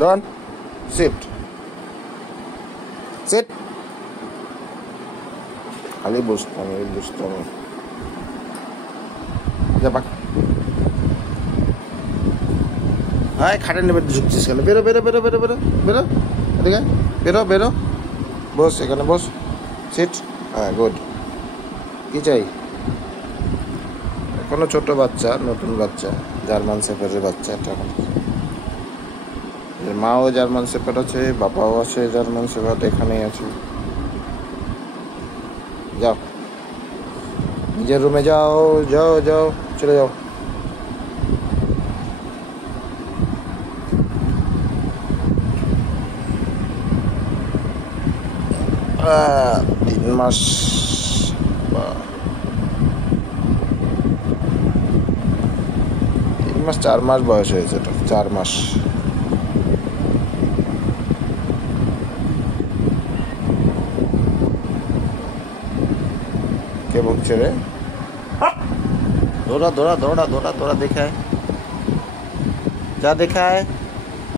Don't sit. Sit. খালি বসতাম যা পাক হাই খাটে নেবে ঝুঁকছিস কেন বেরো বেরো বেরো বেরো বেরো বেরো এদিকে বেরো বেরো বস এখানে বস সিট হ্যাঁ গুড কি চাই কোনো ছোট বাচ্চা নতুন বাচ্চা জার্মান শেফার্ডের বাচ্চা এটা এর মাও জার্মান শেফার্ড আছে বাবাও আছে জার্মান শেফার্ড এখানেই আছে যাও নিজের রুমে যাও যাও যাও চলে যাও 3 মাস 4 মাস বয়স হয়েছে এটা 4 মাস কে বলছে রে দৌড়া দৌড়া দৌড়া দৌড়া দৌড়া দেখায় যা দেখায়